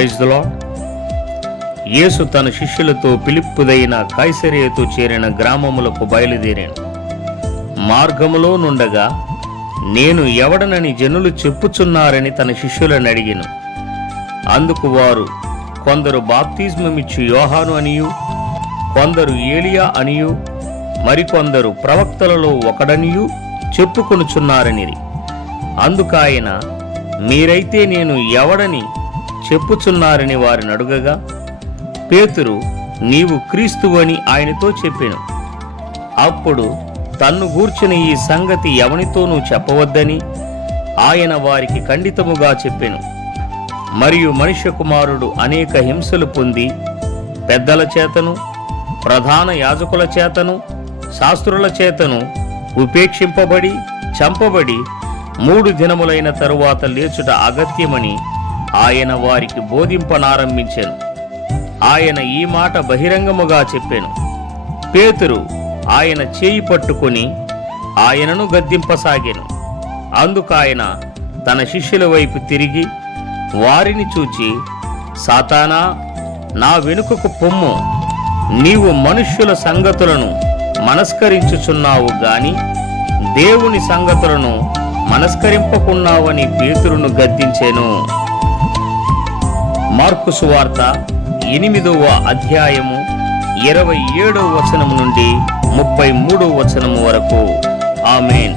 Praise the lord. యేసు తన శిష్యులతో ఫిలిప్పుదైన కైసరియతో చేరిన గ్రామములకు బయలుదేరాను. మార్గములో నుండగా నేను ఎవడనని జనులు చెప్పుచున్నారని తన శిష్యులను అడిగాను. అందుకు వారు, కొందరు బాప్తిస్మమిచ్చు యోహాను అనియు, కొందరు ఏలియా అనియు, మరికొందరు ప్రవక్తలలో ఒకడనియు చెప్పుకొనుచున్నారనిరి. అందుకాయన, మీరైతే నేను ఎవడని చెప్పుచున్నారని వారిని అడుగగా, పేతురు, నీవు క్రీస్తువని ఆయనతో చెప్పెను. అప్పుడు తన్ను గూర్చిన ఈ సంగతి ఎవనితోనూ చెప్పవద్దని ఆయన వారికి ఖండితముగా చెప్పెను. మరియు మనుష్య కుమారుడు అనేక హింసలు పొంది పెద్దల చేతను, ప్రధాన యాజకుల చేతను, శాస్త్రుల చేతను ఉపేక్షింపబడి చంపబడి 3 దినములైన తరువాత లేచుట అగత్యమని ఆయన వారికి బోధింపనారంభించెను. ఆయన ఈ మాట బహిరంగముగా చెప్పెను. పేతురు ఆయన చేయి పట్టుకొని ఆయనను గద్దింపసాగెను. అందుకాయన తన శిష్యుల వైపు తిరిగి వారిని చూచి, సాతానా, నా వెనుకకు పొమ్ము, నీవు మనుష్యుల సంగతులను మనస్కరించుచున్నావు గాని దేవుని సంగతులను మనస్కరింపకున్నావని పేతురును గద్దించెను. మార్కు సువార్త 8వ అధ్యాయము 27వ వచనము నుండి 33వ వచనము వరకు. ఆమేన్.